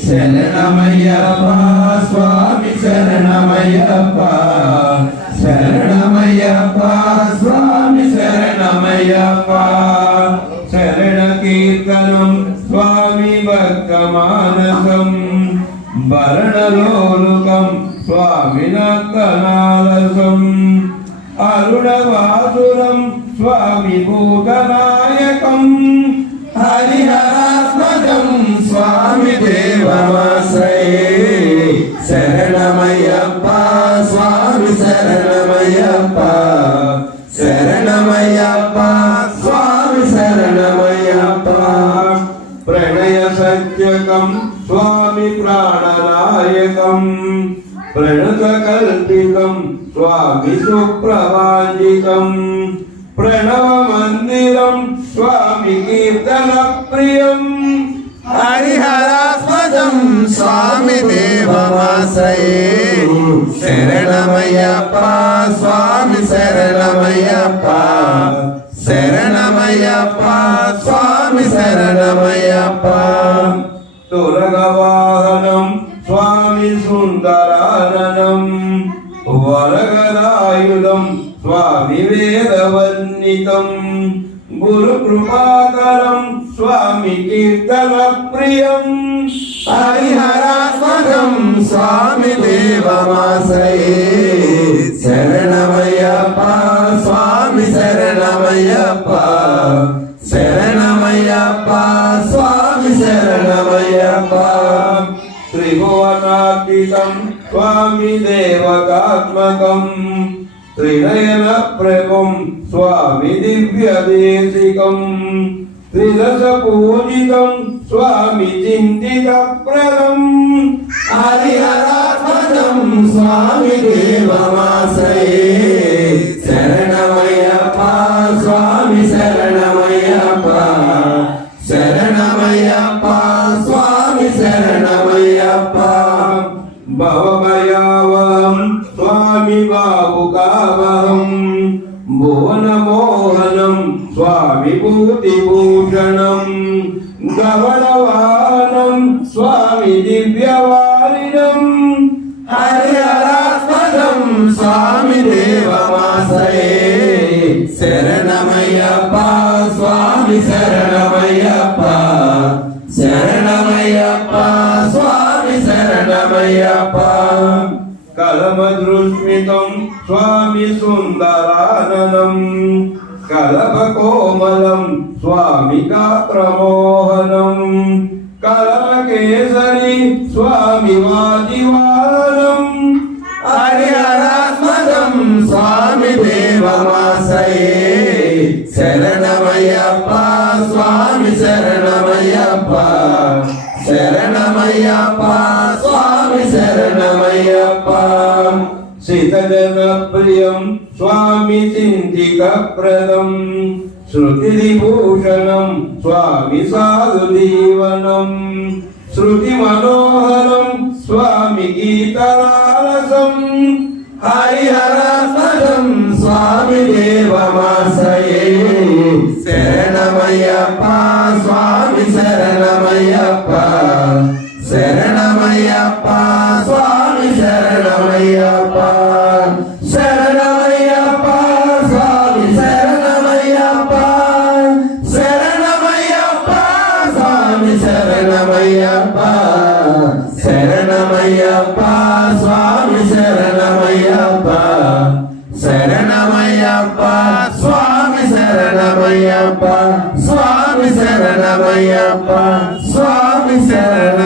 శరణమయ్యప్ప స్వామి శరణమయ్యప్ప శరణమయ్యప్ప స్వామి శరణమయ్యప్ప శరణ కీర్తనం స్వామి భక్తమానసం భరణలోలుకం స్వామి నక్కనాలసం అరుణవాసురం స్వామి భూతనాయకం హరిహరాత్మజం స్వామి దేవమాశ్రయే శరణమయ్యప్ప స్వామి శరణమయ్యప్ప శరణమయ్యప్ప స్వామి శరణమయ్యప్ప ప్రణయ సత్యకం స్వామి ప్రాణనాయకం ప్రణత కల్పితం స్వామి సుప్రభాజితం ప్రణవ మందిరం స్వామి కీర్తన ప్రియం హరిహరాస్పదం స్వామి దేవమాశ్రయే శరణమయ్యప్ప స్వామి శరణమయ్యప్ప శరణమయ్యప్ప స్వామి శరణమయ్యప్ప తురగవాహనం స్వామి సుందరాననం వరగదాయుధం స్వామి వేదవర్ణితం గురు కృపాకరం స్వామి కీర్తన ప్రియం హరిహరాస్పదం స్వామి దేవమాశ్రయే శరణమయ్యప్ప స్వామి శరణమయ్యప్ప శరణమయ్యప్ప స్వామి శరణమయ్యప్ప త్రిభువనార్పితం స్వామి దేవతాత్మకం త్రినయన ప్రభుం స్వామి దివ్యదేశికం త్రిదశ పూజితం స్వామి చింతిత ప్రదం హరిహరాత్మజం స్వామి దేవమాశ్రయే శరణమయ్యప్ప స్వామి శరణమయ్యప్ప శరణమయ్యప్ప స్వామి శరణమయ్యప్ప భవభయావహం స్వామి బాబుకావహం భువనమోహనం స్వామి భూతిభూషణం గవళవాహనం స్వామి దివ్యవారిణం హరిహరాస్పదం స్వామి దేవమాశ్రయే శరణమయ్యప్ప స్వామి శరణమయ్యప్ప శరణమయ్యప్ప స్వామి శరణమయ్యప్ప కలమదృష్మితం స్వామి సుందరాననం కలపకోమలం స్వామి గాత్రమోహనం కలకేసరి స్వామి వాదివానం హరిహరాస్పదం స్వామి దేవమాశ్రయే శరణమయ్యప్ప స్వామి శరణమయ్యప్ప శరణమయ్యప్ప స్వామి శరణమయ్యప్ప శితజన ప్రియం స్వామి చింతిక ప్రదం శృతి విభూషణం స్వామి సాధు జీవనం శృతి మనోహరం స్వామి గీతలాలసం హరిహరాస్పదం స్వామి దేవమాశ్రయే శరణమయ్యప్ప స్వామి శరణమయ్యప్ప శరణమయ్యప్ప స్వామి శరణమయ్యప్ప శరణమయ్యప్ప స్వామి శరణమయ్యప్ప శరణమయ్యప్ప స్వామి శరణమయ్యప్ప శరణమయ్యప్ప స్వామి శరణమయ్యప్ప శరణమయ్యప్ప స్వామి శరణమయ్యప్ప స్వామి శరణమయ్యప్ప స్వామి శరణ